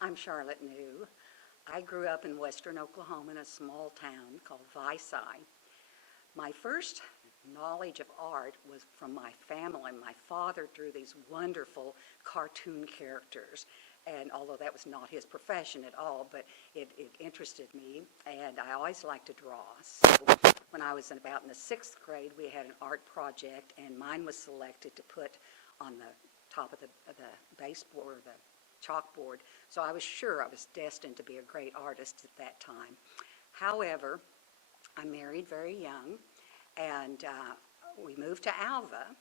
I'm Charlotte New. I grew up in western Oklahoma in a small town called Vicey. My first knowledge of art was from my family. My father drew these wonderful cartoon characters, and although that was not his profession at all, but it interested me, and I always liked to draw. So when I was about in the 6th grade, we had an art project, and mine was selected to put on the top of the baseboard, or the chalkboard. So I was sure I was destined to be a great artist at that time. However, I married very young, and we moved to Alva.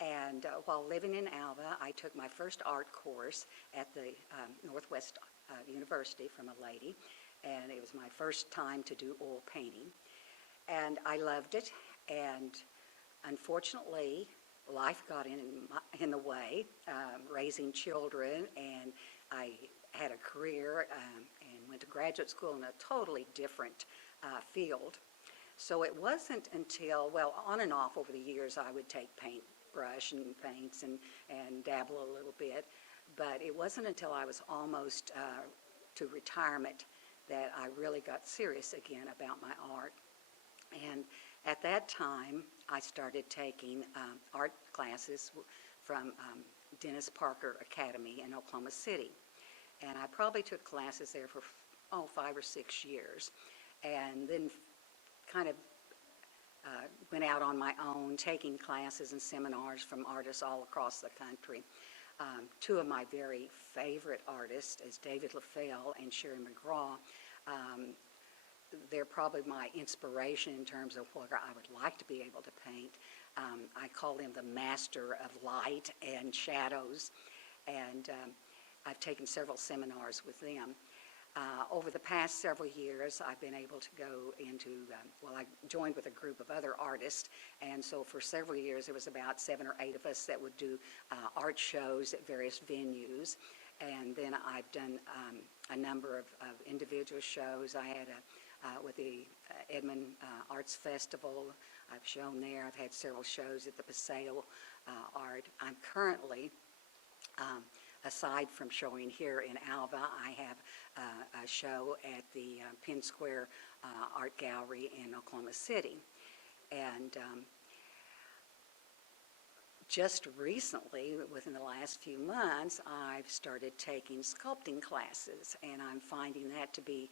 And while living in Alva, I took my first art course at the Northwest University from a lady, and it was my first time to do oil painting. And I loved it, and unfortunately, life got in the way, raising children, and I had a career and went to graduate school in a totally different field. So it wasn't until, well, on and off over the years, I would take paintbrush and paints and dabble a little bit, but it wasn't until I was almost to retirement that I really got serious again about my art. And at that time, I started taking art classes from Dennis Parker Academy in Oklahoma City. And I probably took classes there for 5 or 6 years, and then kind of went out on my own, taking classes and seminars from artists all across the country. Two of my very favorite artists is David LaFell and Sherry McGraw. They're probably my inspiration in terms of what I would like to be able to paint. I call them the master of light and shadows, and I've taken several seminars with them. Over the past several years, I've been able to go into, I joined with a group of other artists, and so for several years there was about 7 or 8 of us that would do art shows at various venues, and then I've done a number of individual shows. I had with the Edmond Arts Festival, I've shown there. I've had several shows at the Paseo Art. I'm currently, aside from showing here in Alva, I have a show at the Penn Square Art Gallery in Oklahoma City. And just recently, within the last few months, I've started taking sculpting classes, and I'm finding that to be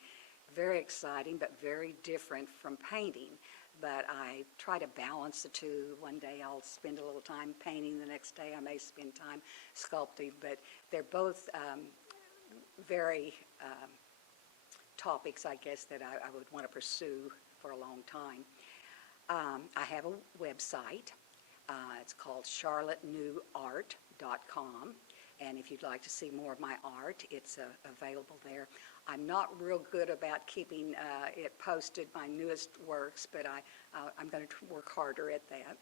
very exciting but very different from painting. But I try to balance the two. One day I'll spend a little time painting, the next day I may spend time sculpting, but they're both very topics, I guess, that I would want to pursue for a long time. I have a website. It's called charlottenewart.com, and if you'd like to see more of my art, it's available there. I'm not real good about keeping it posted, my newest works, but I'm going to work harder at that.